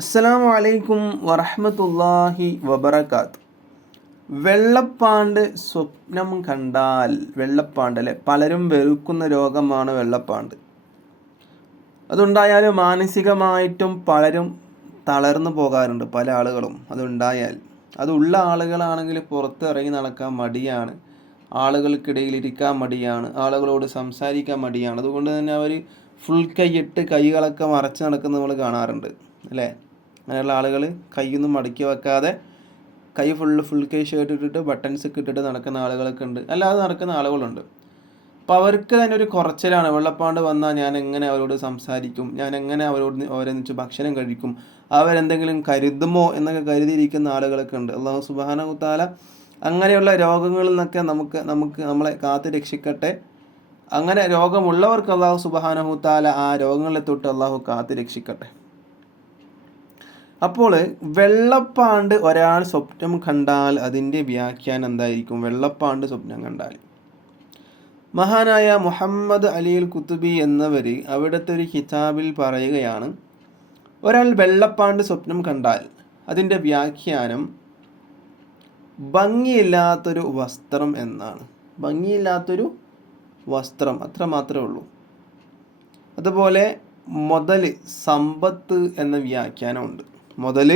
അസ്സലാമു അലൈക്കും വറഹ്മത്തുള്ളാഹി വബറകാത്ത്. വെള്ളപ്പാണ്ട് സ്വപ്നം കണ്ടാൽ, വെള്ളപ്പാണ്ട് അല്ലെ, പലരും വെറുക്കുന്ന രോഗമാണ് വെള്ളപ്പാണ്ട്. അതുണ്ടായാൽ മാനസികമായിട്ടും പലരും തളർന്നു പോകാറുണ്ട്. പല ആളുകളും അതുണ്ടായാൽ, അതുള്ള ആളുകളാണെങ്കിൽ പുറത്ത് ഇറങ്ങി നടക്കാൻ മടിയാണ്, ആളുകൾക്കിടയിൽ ഇരിക്കാൻ മടിയാണ്, ആളുകളോട് സംസാരിക്കാൻ മടിയാണ്. അതുകൊണ്ട് തന്നെ അവർ ഫുൾ കൈയിട്ട് കൈകളൊക്കെ മറച്ച് നടക്കുന്നത് നമ്മൾ കാണാറുണ്ട് അല്ലേ. അങ്ങനെയുള്ള ആളുകൾ കൈയൊന്നും മടക്കി വെക്കാതെ കൈ ഫുൾ കൈ ഷർട്ട് ഇട്ടിട്ട് ബട്ടൺസ് ഒക്കെ ഇട്ടിട്ട് നടക്കുന്ന ആളുകളൊക്കെ ഉണ്ട്, അല്ലാതെ നടക്കുന്ന ആളുകളുണ്ട്. അപ്പോൾ അവർക്ക് തന്നെ ഒരു കുറച്ചിലാണ്. വെള്ളപ്പാണ്ട് വന്നാൽ ഞാൻ എങ്ങനെ അവരോട് സംസാരിക്കും, ഞാൻ എങ്ങനെ അവരെന്നിച്ച് ഭക്ഷണം കഴിക്കും, അവരെന്തെങ്കിലും കരുതുമോ എന്നൊക്കെ കരുതിയിരിക്കുന്ന ആളുകളൊക്കെ ഉണ്ട്. അല്ലാഹു സുബ്ഹാനഹു വ തആല അങ്ങനെയുള്ള രോഗങ്ങളിൽ നിന്നൊക്കെ നമ്മളെ കാത്ത് രക്ഷിക്കട്ടെ. അങ്ങനെ രോഗമുള്ളവർക്ക് അല്ലാഹു സുബ്ഹാനഹു വ തആല ആ രോഗങ്ങളെ തൊട്ട് അല്ലാഹു കാത്ത് രക്ഷിക്കട്ടെ. അപ്പോൾ വെള്ളപ്പാണ്ട് ഒരാൾ സ്വപ്നം കണ്ടാൽ അതിൻ്റെ വ്യാഖ്യാനം എന്തായിരിക്കും? വെള്ളപ്പാണ്ട് സ്വപ്നം കണ്ടാൽ മഹാനായ മുഹമ്മദ് അലിൽ കുത്തുബി എന്നവർ അവിടുത്തെ ഒരു കിതാബിൽ പറയുകയാണ്, ഒരാൾ വെള്ളപ്പാണ്ട് സ്വപ്നം കണ്ടാൽ അതിൻ്റെ വ്യാഖ്യാനം ഭംഗിയില്ലാത്തൊരു വസ്ത്രം എന്നാണ്. ഭംഗിയില്ലാത്തൊരു വസ്ത്രം, അത്ര മാത്രമേ ഉള്ളൂ. അതുപോലെ മുതൽ, സമ്പത്ത് എന്ന വ്യാഖ്യാനമുണ്ട്. മുതൽ,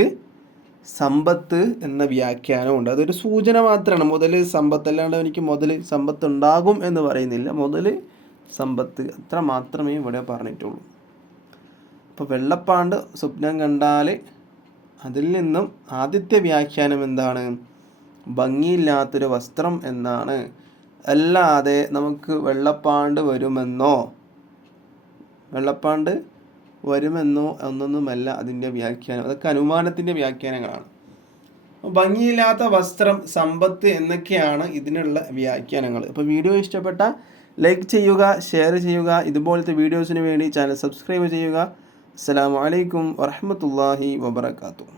സമ്പത്ത് എന്ന വ്യാഖ്യാനമുണ്ട്. അതൊരു സൂചന മാത്രമാണ്. മുതൽ സമ്പത്ത്, അല്ലാണ്ട് എനിക്ക് മുതൽ സമ്പത്ത് ഉണ്ടാകും എന്ന് പറയുന്നില്ല. മുതൽ സമ്പത്ത് അത്ര മാത്രമേ ഇവിടെ പറഞ്ഞിട്ടുള്ളൂ. അപ്പോൾ വെള്ളപ്പാണ്ട് സ്വപ്നം കണ്ടാൽ അതിൽ നിന്നും ആദ്യത്തെ വ്യാഖ്യാനം എന്താണ്? ഭംഗിയില്ലാത്തൊരു വസ്ത്രം എന്നാണ്. അല്ലാതെ നമുക്ക് വെള്ളപ്പാണ്ട് വരുമെന്നോ എന്നൊന്നുമല്ല അതിൻ്റെ വ്യാഖ്യാനം. അതൊക്കെ അനുമാനത്തിൻ്റെ വ്യാഖ്യാനങ്ങളാണ്. ഭംഗിയില്ലാത്ത വസ്ത്രം, സമ്പത്ത് എന്നൊക്കെയാണ് ഇതിനുള്ള വ്യാഖ്യാനങ്ങൾ. അപ്പോൾ വീഡിയോ ഇഷ്ടപ്പെട്ട ലൈക്ക് ചെയ്യുക, ഷെയർ ചെയ്യുക. ഇതുപോലത്തെ വീഡിയോസിന് വേണ്ടി ചാനൽ സബ്സ്ക്രൈബ് ചെയ്യുക. അസ്സലാമു അലൈക്കും വറഹ്മത്തുള്ളാഹി വബറകാതുഹു.